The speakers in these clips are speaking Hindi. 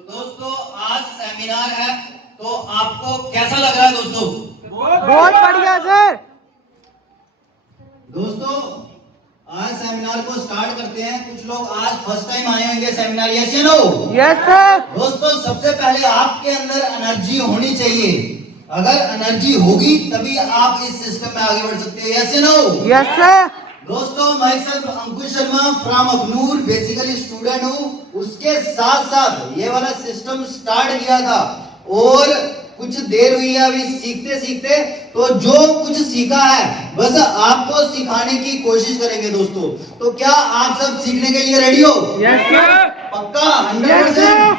दोस्तों आज सेमिनार है, तो आपको कैसा लग रहा है दोस्तों? बहुत बढ़िया सर। दोस्तों आज सेमिनार को स्टार्ट करते हैं। कुछ लोग आज फर्स्ट टाइम आए होंगे सेमिनार, यस या नो? Yes sir. दोस्तों सबसे पहले आपके अंदर एनर्जी होनी चाहिए। अगर एनर्जी होगी तभी आप इस सिस्टम में आगे बढ़ सकते हो, यस या नो? Yes sir. दोस्तों myself Ankush Sharma from Akhnoor, basically student हूँ। उसके साथ साथ ये वाला सिस्टम स्टार्ट किया था और कुछ देर हुई है अभी सीखते सीखते। तो जो कुछ सीखा है बस आपको सिखाने की कोशिश करेंगे दोस्तों। तो क्या आप सब सीखने के लिए रेडी हो? Yes sir. पक्का 100%?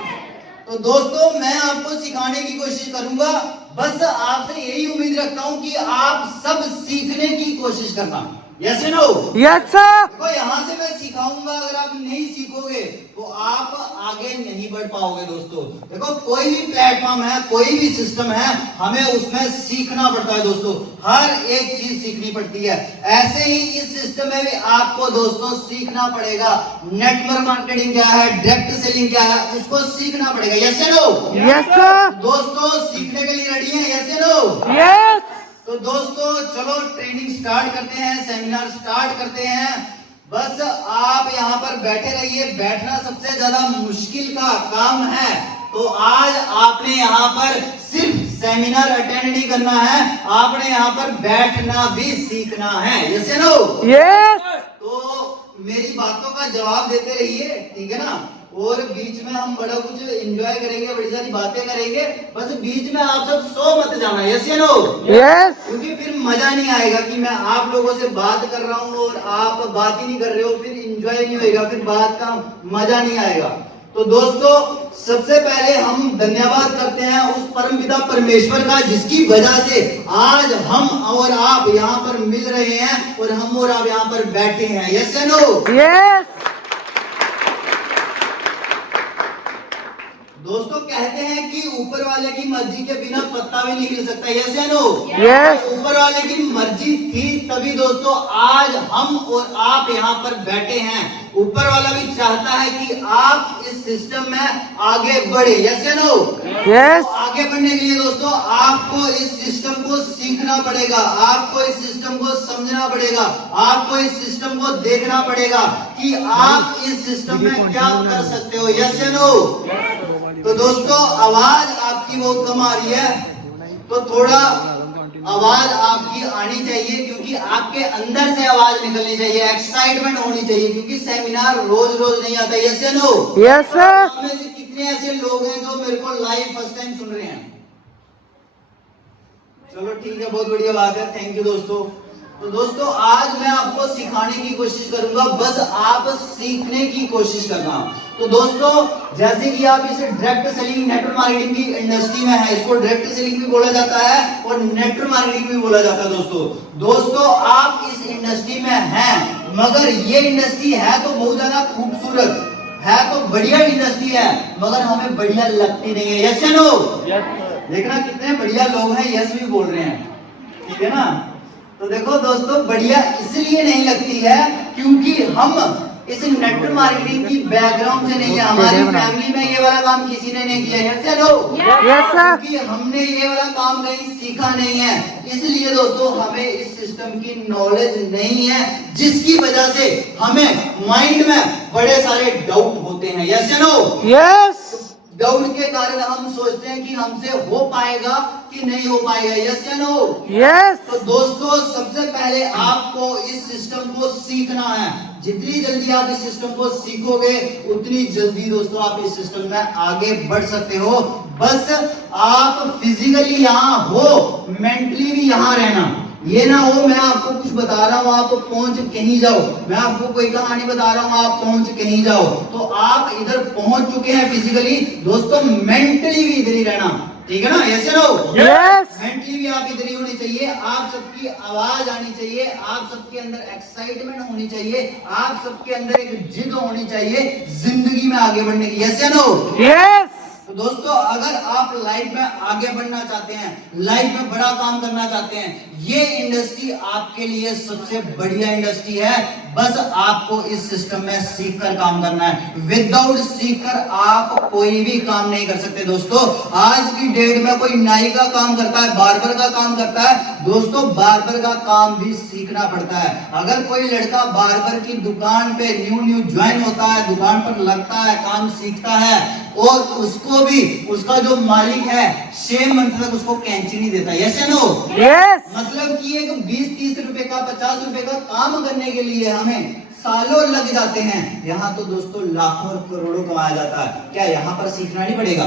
तो दोस्तों मैं आपको सिखाने की कोशिश करूंगा। बस आपसे यही उम्मीद रखता हूं कि आप सब सीखने की कोशिश करना, यस नो? Yes sir. देखो यहाँ से मैं सिखाऊंगा, अगर आप नहीं सीखोगे तो आप आगे नहीं बढ़ पाओगे दोस्तों। देखो कोई भी प्लेटफॉर्म है, कोई भी सिस्टम है, हमें उसमें सीखना पड़ता है दोस्तों। हर एक चीज सीखनी पड़ती है। ऐसे ही इस सिस्टम में भी आपको दोस्तों सीखना पड़ेगा। नेटवर्क मार्केटिंग क्या है, डायरेक्ट सेलिंग क्या है, उसको सीखना पड़ेगा, यस नो? Yes sir. दोस्तों सीखने के लिए रेडी है, यस नो? यस। तो दोस्तों चलो ट्रेनिंग स्टार्ट करते हैं, सेमिनार स्टार्ट करते हैं। बस आप यहाँ पर बैठे रहिए। बैठना सबसे ज्यादा मुश्किल का काम है। तो आज आपने यहाँ पर सिर्फ सेमिनार अटेंड नहीं करना है, आपने यहाँ पर बैठना भी सीखना है, यस या नो? यस। तो मेरी बातों का जवाब देते रहिए, ठीक है ना? और बीच में हम बड़ा कुछ एंजॉय करेंगे, बड़ी सारी बातें करेंगे। बस बीच में आप सब सो मत जाना, यस या नो? यस। क्योंकि फिर मजा नहीं आएगा कि मैं आप लोगों से बात कर रहा हूँ और आप बात ही नहीं कर रहे हो, फिर एंजॉय नहीं होएगा, फिर बात का मजा नहीं आएगा। तो दोस्तों सबसे पहले हम धन्यवाद करते हैं उस परमपिता परमेश्वर का, जिसकी वजह से आज हम और आप यहाँ पर मिल रहे हैं और हम और आप यहाँ पर बैठे हैं, यस या नो? यस। दोस्तों कहते हैं कि ऊपर वाले की मर्जी के बिना पत्ता भी नहीं हिल सकता, यस या नो? यस। ऊपर वाले की मर्जी थी तभी दोस्तों आज हम और आप यहाँ पर बैठे हैं। ऊपर वाला भी चाहता है कि आप इस सिस्टम में आगे बढ़े, यस या नो? यस। तो आगे बढ़ने के लिए दोस्तों आपको इस सिस्टम को सीखना पड़ेगा, आपको इस सिस्टम को समझना पड़ेगा, आपको इस सिस्टम को देखना पड़ेगा कि आप इस सिस्टम में क्या कर सकते हो, यस या नो? तो दोस्तों आवाज आपकी बहुत कम आ रही है, तो थोड़ा आवाज आपकी आनी चाहिए, क्योंकि आपके अंदर से आवाज निकलनी चाहिए, एक्साइटमेंट होनी चाहिए, क्योंकि सेमिनार रोज रोज नहीं आता, यस या नो? Yes sir. आप में से कितने ऐसे लोग हैं जो मेरे को लाइव फर्स्ट टाइम सुन रहे हैं? चलो ठीक है, बहुत बढ़िया बात है, थैंक यू दोस्तों। तो दोस्तों आज मैं आपको सिखाने की कोशिश करूंगा, बस आप सीखने की कोशिश करना। तो दोस्तों जैसे कि आप इसे डायरेक्ट सेलिंग नेटवर्क मार्केटिंग की इंडस्ट्री में है, इसको डायरेक्ट सेलिंग भी बोला जाता है और नेटवर्क मार्केटिंग भी बोला जाता है दोस्तों आप इस इंडस्ट्री में हैं, मगर ये इंडस्ट्री है तो बहुत ज्यादा खूबसूरत है, तो बढ़िया इंडस्ट्री है, मगर हमें बढ़िया लगती नहीं है, यस या नो? देखना कितने बढ़िया लोग हैं, यस भी बोल रहे हैं, ठीक है ना? तो देखो दोस्तों बढ़िया इसलिए नहीं लगती है क्योंकि हम इस नेटवर्क मार्केटिंग की बैकग्राउंड से नहीं है, हमारी फैमिली में ये वाला काम किसी ने नहीं किया है, यस या नो? Yes sir. क्योंकि हमने ये वाला काम कहीं सीखा नहीं है, इसलिए दोस्तों हमें इस सिस्टम की नॉलेज नहीं है, जिसकी वजह से हमें माइंड में बड़े सारे डाउट होते हैं, यस या नो? यस। डाउट के कारण हम सोचते हैं कि हमसे हो पाएगा कि नहीं हो पाएगा, यस या नो? यस। तो दोस्तों सबसे पहले आपको इस सिस्टम को सीखना है। जितनी जल्दी आप इस सिस्टम को सीखोगे उतनी जल्दी दोस्तों आप इस सिस्टम में आगे बढ़ सकते हो। बस आप फिजिकली यहाँ हो, मेंटली भी यहाँ रहना। ये ना हो मैं आपको कुछ बता रहा हूँ आप पहुंच कहीं जाओ, मैं आपको कोई कहानी बता रहा हूँ आप पहुंच कहीं जाओ, तो आप इधर पहुंच चुके हैं फिजिकली, दोस्तों मेंटली भी इधर ही रहना, ठीक है ना? यस या नो? यस। मेंटली भी आप इधर ही होनी चाहिए, आप सबकी आवाज आनी चाहिए, आप सबके अंदर एक्साइटमेंट होनी चाहिए, आप सबके अंदर एक जिद होनी चाहिए जिंदगी में आगे बढ़ने की, यस या नो? यस। तो दोस्तों अगर आप लाइफ में आगे बढ़ना चाहते हैं, लाइफ में बड़ा काम करना चाहते हैं, ये इंडस्ट्री आपके लिए सबसे बढ़िया इंडस्ट्री है। बस आपको इस सिस्टम में सीखकर काम करना है। विदाउट सीखकर आप कोई भी काम नहीं कर सकते। दोस्तों आज की डेट में कोई नाई का काम करता है, बार्बर का काम करता है, दोस्तों बार्बर का काम भी सीखना पड़ता है। अगर कोई लड़का बार्बर की दुकान पे न्यू ज्वाइन होता है, दुकान पर लगता है, काम सीखता है और उसको भी उसका जो मालिक है 6 मंथ तक उसको कैंची नहीं देता, यस या नो? यस। मतलब कि एक 20-30 रुपए का 50 रुपए का काम करने के लिए हमें सालों लग जाते हैं। यहाँ तो दोस्तों लाखों और करोड़ों कमाया जाता है। क्या यहाँ पर सीखना नहीं पड़ेगा?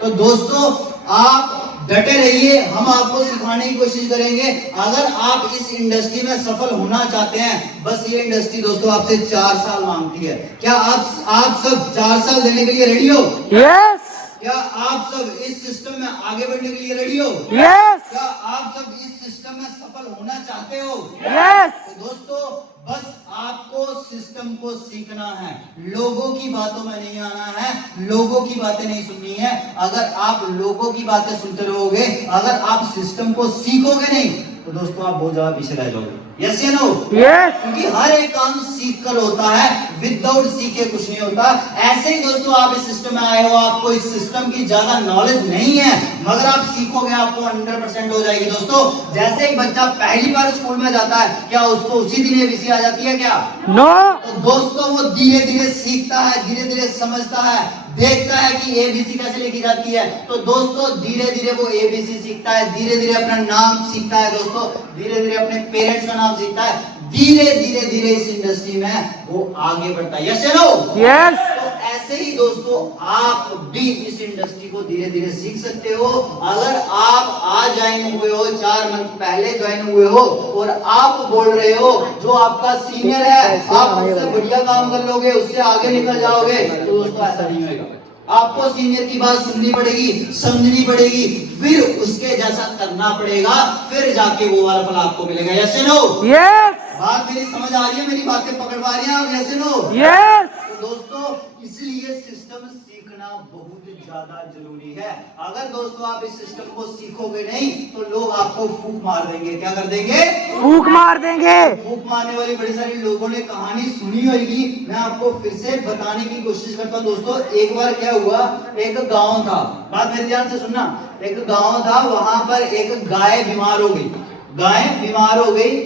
तो दोस्तों आप डटे रहिए, हम आपको सिखाने की कोशिश करेंगे। अगर आप इस इंडस्ट्री में सफल होना चाहते हैं, बस ये इंडस्ट्री दोस्तों आपसे 4 साल मांगती है। क्या आप सब 4 साल देने के लिए रेडी हो? यस। क्या आप सब इस सिस्टम में आगे बढ़ने के लिए रेडी हो? यस। क्या आप सब इस सिस्टम में सफल होना चाहते हो? यस। तो दोस्तों बस आपको सिस्टम को सीखना है, लोगों की बातों में नहीं आना है, लोगों की बातें नहीं सुननी है। अगर आप लोगों की बातें सुनते रहोगे, अगर आप सिस्टम को सीखोगे नहीं, तो दोस्तों आप बहुत ज्यादा पीछे रह जाओगे। यस या नो? यस। क्योंकि हर एक काम सीख कर होता है, विदाउट सीखे कुछ नहीं होता। ऐसे ही दोस्तों आप इस सिस्टम में आए हो, आपको इस सिस्टम की ज्यादा नॉलेज नहीं है, मगर आप सीखोगे आपको 100% हो जाएगी। दोस्तों जैसे ही बच्चा पहली बार स्कूल में जाता है, क्या उसको उसी दिन एबीसी आ जाती है क्या? नो। तो दोस्तों वो धीरे धीरे सीखता है, धीरे धीरे समझता है, देखता है कि एबीसी कैसे लिखी जाती है। तो दोस्तों धीरे धीरे वो एबीसी सीखता है, धीरे धीरे अपना नाम सीखता है, दोस्तों धीरे धीरे अपने पेरेंट्स का नाम सीखता है, धीरे धीरे इस इंडस्ट्री में वो आगे बढ़ता है। यस या नो? यस। तो ऐसे ही दोस्तों आप भी इस इंडस्ट्री को धीरे धीरे सीख सकते हो। अगर आप आज ज्वाइन हुए हो, 4 मंथ पहले ज्वाइन हुए हो और आप बोल रहे हो जो आपका सीनियर है आप उससे बढ़िया काम कर लोगे, उससे आगे निकल जाओगे, तो दोस्तों ऐसा नहीं होगा। आपको सीनियर की बात सुननी पड़ेगी, समझनी पड़ेगी, फिर उसके जैसा करना पड़ेगा, फिर जाके वो वाला फल आपको मिलेगा। यस या नो? यस। बात मेरी समझ आ रही है? मेरी बातें पकड़ पा रही हैं आप? यस या नो? यस। तो दोस्तों इसलिए सिस्टम सीखना बहुत ज्यादा जरूरी है। अगर दोस्तों आप इस सिस्टम को सीखोगे नहीं तो लोग आपको फूक मार देंगे। क्या कर देंगे? फूक मार देंगे। फूक मारने वाली बड़ी सारी लोगों ने कहानी सुनी होगी, मैं आपको फिर से बताने की कोशिश करता हूँ। दोस्तों एक बार क्या हुआ, एक गांव था, बात मेरे ध्यान से सुनना। एक गांव था, वहां पर एक गाय बीमार हो गई। गाय बीमार हो गई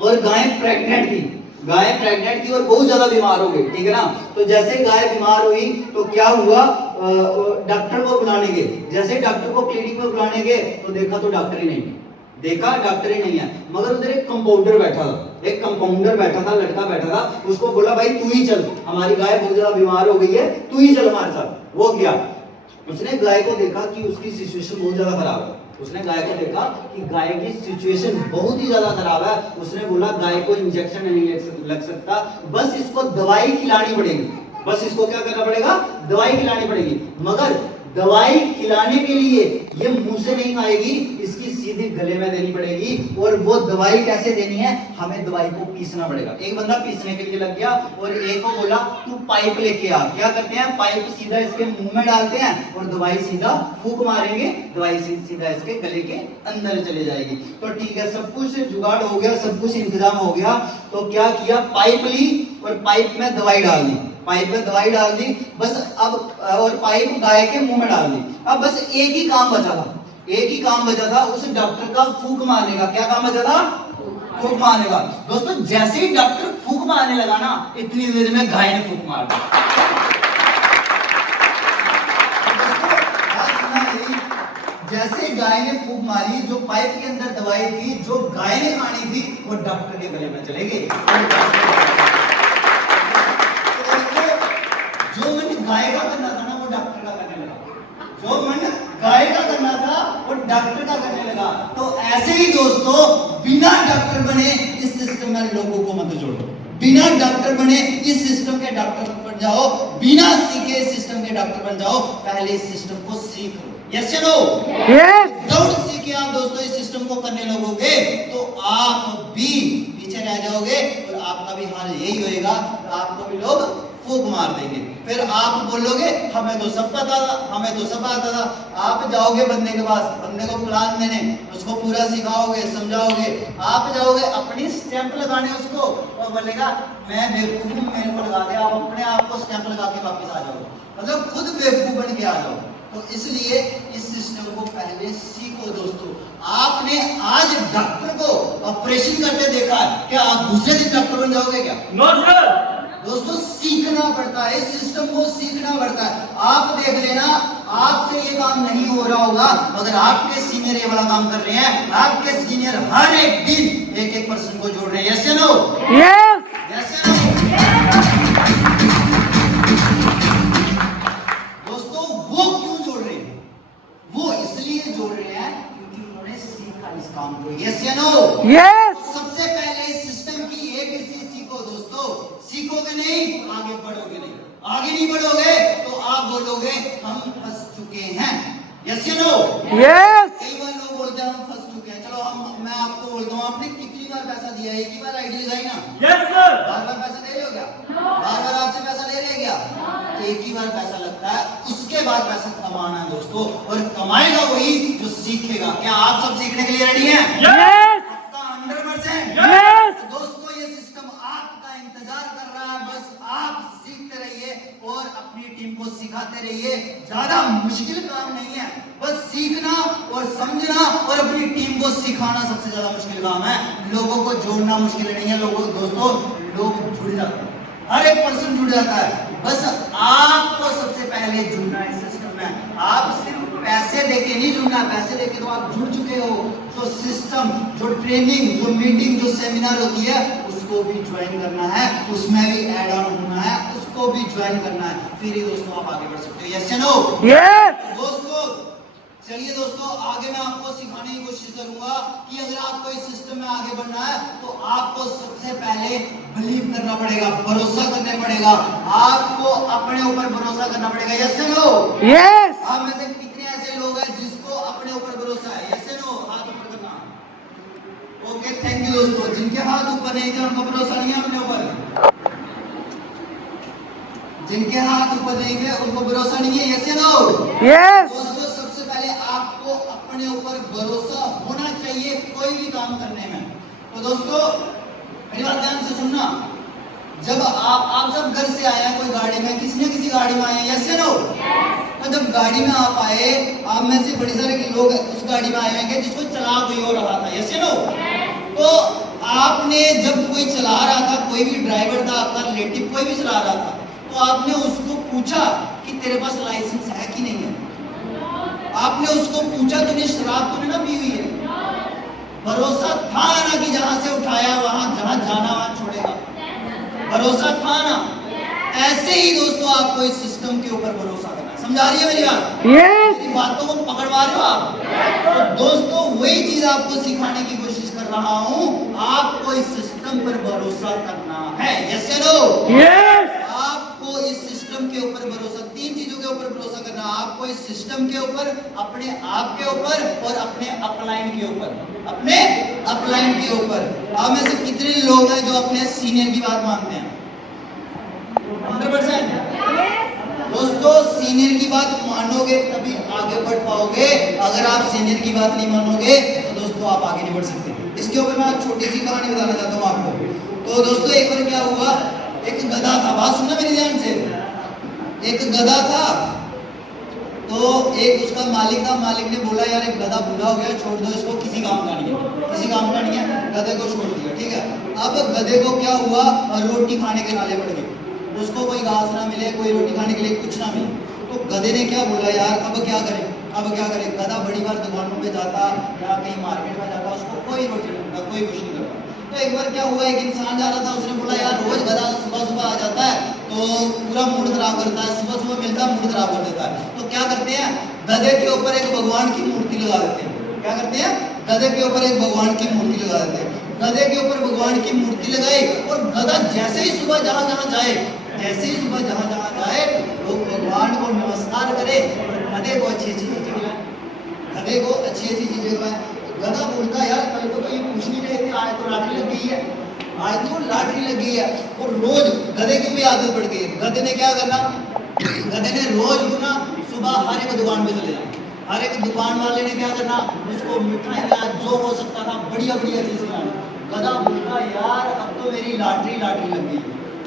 और गाय प्रेग्नेंट थी। गाय प्रेग्नेंट थी और बहुत ज्यादा बीमार हो गई, ठीक है ना? तो जैसे गाय बीमार हुई तो क्या हुआ, डॉक्टर को बुलाने गए। जैसे डॉक्टर को क्लिनिक में बुलाने गए तो देखा तो डॉक्टर ही नहीं है। देखा डॉक्टर ही नहीं है, मगर उधर एक कंपाउंडर बैठा था। एक कंपाउंडर बैठा था, लड़का बैठा था। उसको बोला भाई तू ही चल, हमारी गाय बहुत ज्यादा बीमार हो गई है, तू ही चल हमारे साथ। वो गया, उसने गाय को देखा कि उसकी सिचुएशन बहुत ज्यादा खराब है। उसने गाय को देखा कि गाय की सिचुएशन बहुत ही ज्यादा खराब है। उसने बोला गाय को इंजेक्शन नहीं लग सकता, बस इसको दवाई खिलानी पड़ेगी। बस इसको क्या करना पड़ेगा? दवाई खिलानी पड़ेगी। मगर दवाई खिलाने के लिए ये मुंह से नहीं खाएगी, इसकी सीधी गले में देनी पड़ेगी। और वो दवाई कैसे देनी है? हमें दवाई को पीसना पड़ेगा। एक बंदा पीसने के लिए लग गया और एक को बोला तू पाइप लेके आ। क्या करते हैं? पाइप सीधा इसके मुंह में डालते हैं और दवाई सीधा फूंक मारेंगे, दवाई सीधा इसके गले के अंदर चले जाएगी। तो ठीक है, सब कुछ जुगाड़ हो गया, सब कुछ इंतजाम हो गया। तो क्या किया, पाइप ली और पाइप में दवाई डाल दी। पाइप में दवाई डाल दी बस अब, और पाइप गाय के मुंह में डाल दी। अब बस एक ही काम बचा था, एक ही काम बचा था उस डॉक्टर का फूंक मारने का। क्या काम बचा था? फूंक मारने का। दोस्तों जैसे ही डॉक्टर फूंक मारने लगा ना, इतनी देर में गाय ने फूंक मार दी। जैसे गाय ने फूंक मारी, जो पाइप के अंदर दवाई थी जो गाय ने खानी थी वो डॉक्टर के गले में चले गई। जो मन गाय का करना था ना वो डॉक्टर का करने लगा, जो मन गाय का करना था वो डॉक्टर का करने लगा। तो ऐसे ही दोस्तों बिना डॉक्टर बने इस सिस्टम में लोगों को मत जोड़ो। बिना डॉक्टर बने इस सिस्टम के डॉक्टर बन जाओ, बिना सीखे इस सिस्टम के डॉक्टर बन जाओ। पहले इस सिस्टम को सीख लो। यस या नो? यस। दौड़ सीखे आप दोस्तों इस सिस्टम को करने लगोगे तो आप भी पीछे रह जाओगे और आपका भी हाल यही होएगा। आपको भी लोग फूंक मार देंगे। फिर आप बोलोगे हमें तो सब पता था, हमें तो सब आता था। आप जाओगे बंदे के पास, बंदे को प्लान देने, उसको पूरा सिखाओगे, समझाओगे। आप जाओगे अपनी स्टैंप लगाने उसको, और बोलेगा मैं बेवकूफ हूँ, मेरे को लगा दे। आप अपने आप को स्टैंप लगा के वापस आ जाओगे, मतलब खुद बेवकूफ बन के आ जाओ। तो इसलिए इस सिस्टम को पहले सीखो दोस्तों। आपने आज डॉक्टर को ऑपरेशन करते देखा है, क्या आप दूसरे दिन डॉक्टर बन जाओगे क्या? No sir. दोस्तों सीखना पड़ता है, इस सिस्टम को सीखना पड़ता है। आप देख लेना, आपसे ये काम नहीं हो रहा होगा मगर आपके सीनियर ये वाला काम कर रहे हैं। आपके सीनियर हर एक दिन एक एक पर्सन को जोड़ रहे हैं। यस या नो? यस। यस या नो? दोस्तों वो क्यों जोड़ रहे हैं? वो इसलिए जोड़ रहे हैं क्योंकि उन्होंने सीखा इस काम को। यस या नो? यस। सबसे पहले इस सिस्टम की ABC सीखो दोस्तों। सीखोगे नहीं आगे बढ़ोगे नहीं, आगे नहीं बढ़ोगे तो आप बोलोगे हम फंस चुके हैं। यस या नो? यस। कई बार लोग बोलते हैं हम फंस चुके हैं। चलो मैं आपको बोलता हूँ, आपने कितनी बार पैसा दिया? एक ही बार आईडी लगाई ना? Yes sir. बार बार पैसा ले रहे हो क्या? बार बार आपसे पैसा ले रहे हैं क्या? एक ही बार पैसा लगता है, उसके बाद पैसा कमाना है दोस्तों, और कमाएगा वही जो सीखेगा। क्या आप सब सीखने के लिए रेडी हैं? यस। आपका 100%? यस। दोस्तों ये सिस्टम आपका इंतजार कर रहा है, बस आप सीखते रहिए और अपनी टीम को सिखाते रहिए। ज्यादा मुश्किल काम नहीं है, बस सीखना और समझना और अपनी टीम को सिखाना सबसे ज्यादा मुश्किल काम है। लोगों को जोड़ना मुश्किल नहीं है। लोगों दोस्तों लोग जुड़ जाते हैं, हर एक पर्सन जुड़ जाता है, बस आपको सबसे पहले जुड़ना है इस सिस्टम में। आप सिर्फ पैसे देके नहीं जुड़ना, पैसे देके तो आप जुड़ चुके हो। जो सिस्टम, जो ट्रेनिंग, जो मीटिंग, जो सेमिनार होती है उसको भी ज्वाइन करना है, उसमें भी ऐड ऑन होना है, उसको भी ज्वाइन करना है, फिर ही दोस्तों आप आगे बढ़ सकते हो। यस या नो? यस। दोस्तों चलिए दोस्तों, आगे मैं आपको सिखाने की कोशिश करूंगा कि अगर आपको इस सिस्टम में आगे बढ़ना है तो आपको सबसे पहले बिलीव करना पड़ेगा, भरोसा करना पड़ेगा। आपको अपने ऊपर भरोसा करना पड़ेगा। यस या नो? यस। आप में से कितने ऐसे लोग हैं जिसको अपने ऊपर भरोसा है? यस या नो? हाथ ऊपर करना। ओके, थैंक यू दोस्तों। जिनके हाथ ऊपर नहीं थे उनको भरोसा नहीं है अपने ऊपर। जिनके हाथ ऊपर नहीं थे उनको भरोसा नहीं है। यस या नो? यस। दोस्तों सबसे पहले आपको अपने ऊपर भरोसा होना चाहिए कोई भी काम करने में। तो दोस्तों मेरी बात ध्यान से सुनना। जब आप सब घर से आए हैं कोई गाड़ी में, किसी न किसी गाड़ी में आए हैं। यस या नो? तो जब गाड़ी में आप आए, आप में से बड़े सारे लोग उस गाड़ी में आए होंगे जिसको चला कोई और रहा था। यस या नो? तो आपने जब कोई चला रहा था, कोई भी ड्राइवर था आपका रिलेटिव, कोई भी चला रहा था, तो आपने उसको पूछा कि तेरे पास लाइसेंस है कि नहीं है? आपने उसको पूछा तूने शराब तो नहीं ना पी हुई है? भरोसा था ना कि जहां से उठाया वहां, जहां जाना वहां छोड़ेगा? भरोसा था ना? ऐसे ही दोस्तों आपको इस सिस्टम के ऊपर भरोसा करना है। समझा रही है मेरी बात? यस। मेरी बातों को पकड़वा रहे हो आप? तो दोस्तों वही चीज आपको सिखाने की कोशिश कर रहा हूं। आपको इस सिस्टम पर भरोसा करना है। यस या नो? यस। आपको इस सिस्टम के ऊपर भरोसा, तीन चीजों के ऊपर भरोसा करना है आपको। इस सिस्टम के ऊपर, अपने आप के ऊपर और अपने अपलाइन के ऊपर। अपने अपलाइन के ऊपर। आप में से कितने लोग हैं जो अपने सीनियर की बात मानते हैं? 100%? दोस्तों सीनियर की बात मानोगे तभी आगे बढ़ पाओगे। अगर आप सीनियर की बात नहीं मानोगे तो दोस्तों आप आगे नहीं बढ़ सकते। इसके ऊपर मैं छोटी सी कहानी बताना चाहता हूँ आपको। तो दोस्तों एक बार क्या हुआ, एक गधा था। बात सुनना मेरी ध्यान से। एक गधा था, तो एक उसका मालिक था। मालिक ने बोला यार एक गधा बूढ़ा हो गया, छोड़ दो इसको, किसी काम का नहीं है, किसी काम का नहीं है। गधे को छोड़ दिया, ठीक है। अब गधे को क्या हुआ, रोटी खाने के नाले पड़ गए। उसको कोई घास ना मिले, कोई रोटी खाने के लिए कुछ ना मिले। तो गधे ने क्या बोला यार अब क्या करें, अब क्या करें। गधा बड़ी बार दुकानों पे जाता या कहीं मार्केट में जाता, उसको कोई रोटी नहीं मिलता, कोई कुछ नहीं करता। तो एक बार क्या हुआ, एक इंसान जा रहा था, उसने बोला यार रोज गधा सुबह सुबह आ जाता है तो पूरा मूड खराब करता है, सुबह सुबह मिलता है मूड खराब कर देता है। तो क्या करते हैं, गधे के ऊपर एक भगवान की मूर्ति लगा देते हैं। क्या करते हैं, गधे के ऊपर एक भगवान की मूर्ति लगा देते हैं। गधे के ऊपर भगवान की मूर्ति लगाई और गधा जैसे ही सुबह जहां जहां जाए, जैसे ही सुबह जहां जहां जाए लोग भगवान को नमस्कार करे और गधे को अच्छी अच्छी चीजें खिलाए, गधे को अच्छी अच्छी चीजें खिलाए। गधा बोलता यार कल को तो ये पूछ नहीं रहे थे, आए तो रात लग गई है, आज तो लॉटरी लगी है। और रोज गधे की भी आदत पड़ गई है। गधे ने क्या करना, गधे ने रोज को ना सुबह हर एक दुकान पे चले जाना। हर एक दुकान वाले ने क्या करना, उसको मिठाइयाँ जो हो सकता था बढ़िया बढ़िया चीज खिलानी। गधा बोलता यार अब तो मेरी लॉटरी लॉटरी लग गई।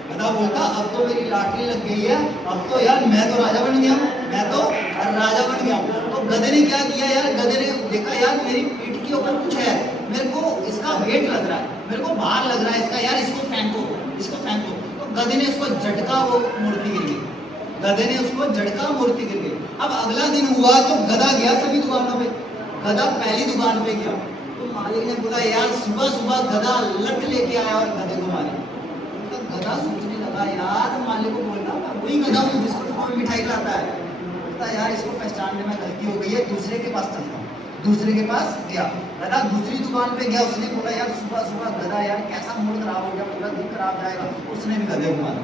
गधा बोलता अब तो मेरी लॉटरी लग गई है, अब तो यार मैं तो राजा बन गया हूँ, मैं तो राजा बन गया हूँ। तो गधे ने क्या किया यार, गधे ने देखा यार मेरी पीठ के ऊपर कुछ है, मेरे को इसका वेट लग रहा है, मेरे को भार लग रहा है इसका, यार इसको फेंको, इसको फेंको। तो गधे ने उसको झटका, वो मूर्ति गिर गई। गधे ने उसको झटका, मूर्ति गिर गई। अब अगला दिन हुआ तो गधा गया सभी दुकानों पे। गधा पहली दुकान पे गया तो मालिक ने बोला यार सुबह सुबह गधा लट लेके आया और गधे को मारा। तो गधा सोचने लगा यार मालिक को बोलना मैं वही गधा हूँ जिसको तुम्हें मिठाई खिलाता है। बोलता यार इसको पहचानने में गलती हो गई है, दूसरे के पास चलता हूँ। दूसरे के पास गया, गधा दूसरी दुकान पे गया। उसने बोला यार सुबह सुबह गधा, यार कैसा मूड खराब हो गया, पूरा दिन खराब जाएगा। उसने भी गधे को मारा।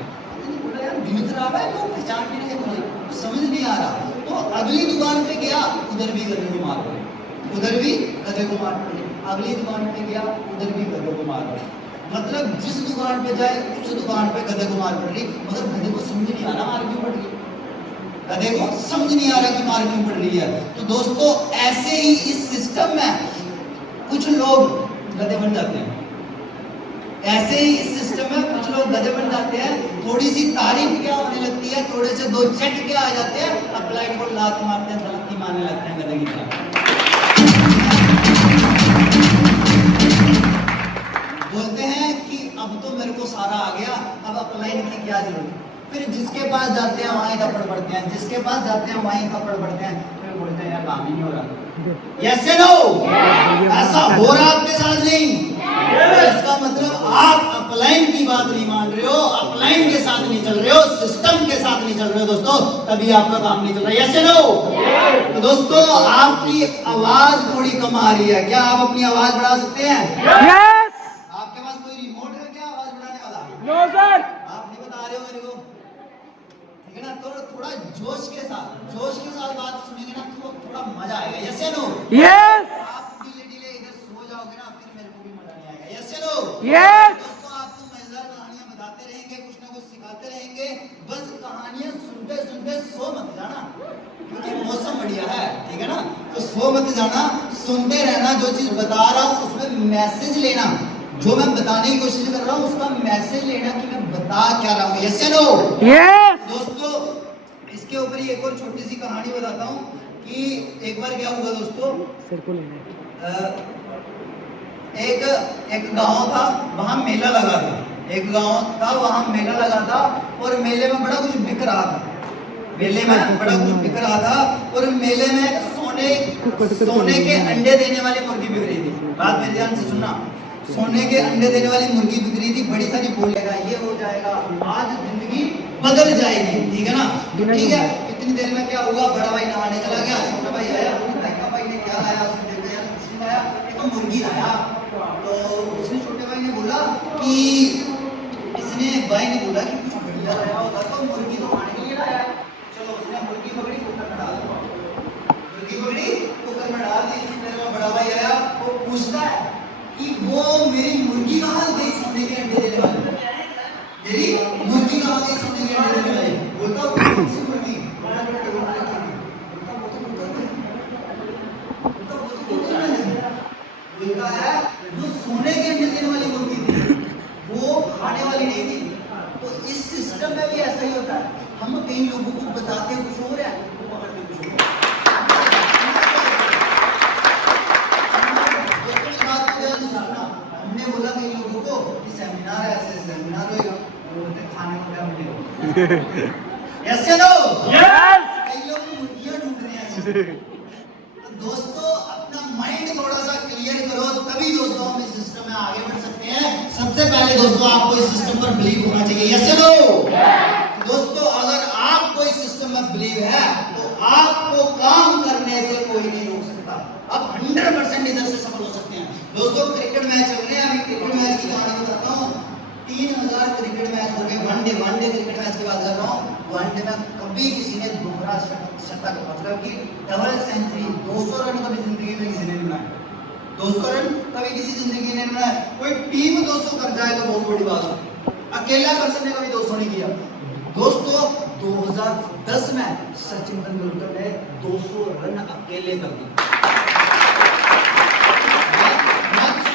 बोला यार दिन खराब है, लोग पहचान भी नहीं मुझे, समझ नहीं आ रहा। तो अगली दुकान पे गया, उधर भी गधे को मार पड़े, उधर भी गधे को मार पड़े। अगली दुकान पे गया, उधर भी गधे को मार पड़े। मतलब जिस दुकान पे जाए उस दुकान पे गधे को मार पड़ रही, मगर गधे को समझ नहीं आ रहा मार क्यों पड़ रही, गधे को समझ नहीं आ रहा कि मार क्यों पड़ रही है। तो दोस्तों ऐसे ही इस सिस्टम में कुछ लोग गधे बन जाते हैं। ऐसे ही इस सिस्टम में कुछ लोग गधे बन जाते हैं। थोड़ी सी तारीफ क्या होने लगती है, थोड़े से दो चट क्या आ जाते हैं, अप्लाइड को लात मारते हैं, गलती मारने लगते हैं गधे की तरह। बोलते हैं कि अब तो मेरे को सारा आ गया, अब अप्लाइड की क्या जरूरत। फिर जिसके पास जाते हैं वहीं थप्पड़ पड़ते हैं, जिसके पास जाते हैं वहीं थप्पड़ पड़ते हैं। फिर बोलते हैं यार काम ही नहीं हो रहा। यस या नो? ऐसा हो रहा आपके साथ नहीं? इसका मतलब आप अपलाइन की बात नहीं मान रहे हो, अपलाइन के साथ नहीं चल रहे हो, सिस्टम के साथ नहीं चल रहे हो दोस्तों, तभी आपका काम नहीं चल रहा। यस या नो? तो दोस्तों आपकी आवाज थोड़ी कम आ रही है, क्या आप अपनी आवाज बढ़ा सकते हैं? यस। आपके पास कोई रिमोट है क्या आवाज बढ़ाने वाला? No sir. आप नहीं बता रहे हो मेरे को, ठीक है ना? तो थोड़ा जोश के साथ बात सुनेंगे ना तो थोड़ा मजा आएगा। यस या नो? यस। आप डीले डीले इधर सो जाओगे ना, फिर मेरे को भी मजा नहीं आएगा। यस या नो? यस। दोस्तों आपको मजेदार कहानियां बताते रहेंगे, कुछ ना कुछ सिखाते रहेंगे। बस कहानियां सुनते सुनते सो मत जाना, क्योंकि मौसम बढ़िया है, ठीक है ना? तो सो मत जाना, सुनते रहना। जो चीज बता रहा हूँ उसमें मैसेज लेना, जो मैं बताने की कोशिश कर रहा हूँ उसका मैसेज लेना कि मैं बता क्या रहा हूँ। यस या नो? यस। दोस्तों इसके ऊपर ही एक और छोटी सी कहानी बताता हूँ कि एक बार क्या हुआ दोस्तों, एक गांव था, वहां मेला लगा था। एक गांव था, वहां मेला लगा था और मेले में बड़ा कुछ बिक रहा था। मेले में बड़ा कुछ बिक रहा था और मेले में सोने के अंडे देने वाली मुर्गी बिक रही थी। बात मेरे ध्यान से सुनना, सोने के अंडे देने वाली मुर्गी बिक रही थी। बड़ी सारी बोलेगा ये हो जाएगा, आज जिंदगी बदल जाएगी, ठीक है ना? ठीक है, इतनी देर में क्या हुआ, बड़ा भाई नहाने चला गया, छोटा भाई आया, भाई ने क्या लाया, उसने देखा यार कुछ नहीं लाया, एक तो मुर्गी लाया। तो उसने छोटे भाई ने बोला कि इसने भाई ने बोला कि कुछ बढ़िया लाया होगा, तो मुर्गी तो खाने के लिए लाया है। चलो उसने मुर्गी पकड़ी, कुकर में डाल दी, मुर्गी पकड़ी कुकर में डाल दी। इसी देर में बड़ा भाई आया, वो पूछता है कि वो मेरी मुर्गी कहाँ गई, सोने के अंडे देने वाली मेरी मुर्गी कहाँ गई, सोने के अंडे देने वाली। बोलता हूँ कौन सी मुर्गी? बोलता है जो सोने के अंडे देने वाली मुर्गी थी, वो खाने वाली नहीं थी। तो इस सिस्टम में भी ऐसा ही होता है, हम कई लोगों को बताते कुछ हो रहा है, वो पकड़ते कुछ हो रहा है। हमने बोला कई लोगों को कि सेमिनार है, ऐसे सेमिनार होगा, बोलते खाने को क्या मिलेगा। यस या नो? यस। कई लोग मुर्गियां ढूंढ रहे हैं। तो दोस्तों अपना माइंड थोड़ा सा क्लियर करो, तभी दोस्तों हम इस सिस्टम में आगे बढ़ सकते हैं। सबसे पहले दोस्तों आपको इस सिस्टम पर बिलीव होना चाहिए। यस या नो? दोस्तों अगर आपको इस सिस्टम में बिलीव है तो आपको काम करने से कोई नहीं रोक सकता। आप 100% इधर से सफल हो सकते हैं। दोस्तों क्रिकेट मैच चल रहे हैं, अभी क्रिकेट मैच की कहानी बताता हूँ। 3000 क्रिकेट मैच हो गए, वनडे क्रिकेट मैच की बात कर रहा हूँ। वनडे में कभी किसी ने दोहरा शतक, मतलब कि डबल सेंचुरी, 200 रन कभी जिंदगी में किसी ने नहीं बनाया। 200 रन कभी किसी जिंदगी ने बनाया। कोई टीम 200 कर जाए तो बहुत बड़ी बात है। अकेला पर्सन ने कभी 200 नहीं किया। दोस्तों 2010 में सचिन तेंदुलकर ने 200 रन अकेले कर दिए।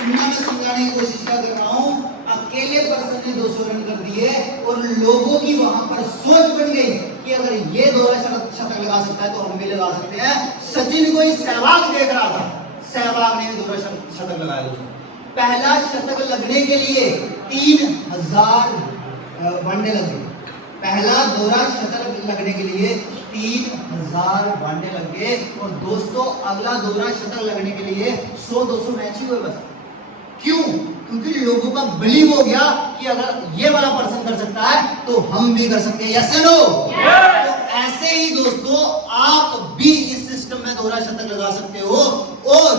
मैं समझाने की कोशिश कर रहा हूं, अकेले पर्सन ने 200 रन कर दिए और लोगों की वहां पर सोच बन गई कि अगर ये दोहरा शतक लगा सकता है तो हम भी लगा सकते हैं। सचिन को ही सहवाग देख रहा था, सहवाग ने भी दोहरा शतक लगाया। दोस्तों पहला शतक लगने के लिए 3000 वनडे लगे। पहला दोहरा शतक लगने के लिए 3000 वनडे लग गए। और दोस्तों अगला दोहरा शतक लगने के लिए 100-200 मैच ही हुए बस। क्यों? क्योंकि लोगों का बिलीव हो गया कि अगर ये वाला पर्सन कर सकता है तो हम भी कर सकते हैं। यस या नो? तो ऐसे ही दोस्तों आप भी इस सिस्टम में दोहरा शतक लगा सकते हो और